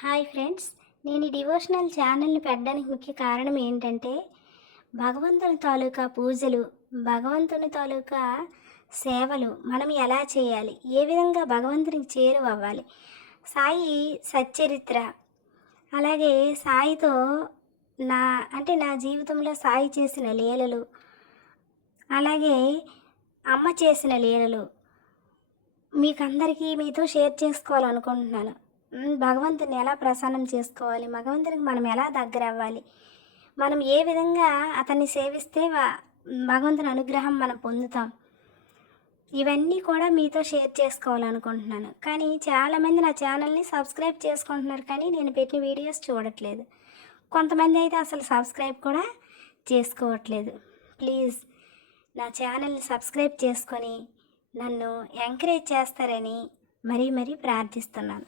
Hi friends నేను ఈ devotional ఛానల్ని పెట్టడానికి ముఖ్య కారణం ఏంటంటే భగవంతుని తాలూకా పూజలు భగవంతుని తాలూకా సేవలు మనం ఎలా చేయాలి? ఏ విధంగా భగవంతునికి చేరువవ్వాలి సాయి సచ్చరిత్ర. అలాగే సాయితో నా అంటే నా జీవితంలో సాయి చేసిన లీలలు అలాగే అమ్మ చేసిన లీలలు మీకందరికీ మీతో షేర్ చేసుకోవాలనుకుంటున్నాను. భగవంతుని ఎలా ప్రసన్నం చేసుకోవాలి? భగవంతునికి మనం ఎలా దగ్గర అవ్వాలి? మనం ఏ విధంగా అతన్ని సేవిస్తే భగవంతుని అనుగ్రహం మనం పొందుతాం? ఇవన్నీ కూడా మీతో షేర్ చేసుకోవాలనుకుంటున్నాను. కానీ చాలామంది నా ఛానల్ని సబ్స్క్రైబ్ చేసుకుంటున్నారు కానీ నేను పెట్టిన వీడియోస్ చూడట్లేదు. కొంతమంది అయితే అసలు సబ్స్క్రైబ్ కూడా చేసుకోవట్లేదు. ప్లీజ్ నా ఛానల్ని సబ్స్క్రైబ్ చేసుకొని నన్ను ఎంకరేజ్ చేస్తారని మరీ మరీ ప్రార్థిస్తున్నాను.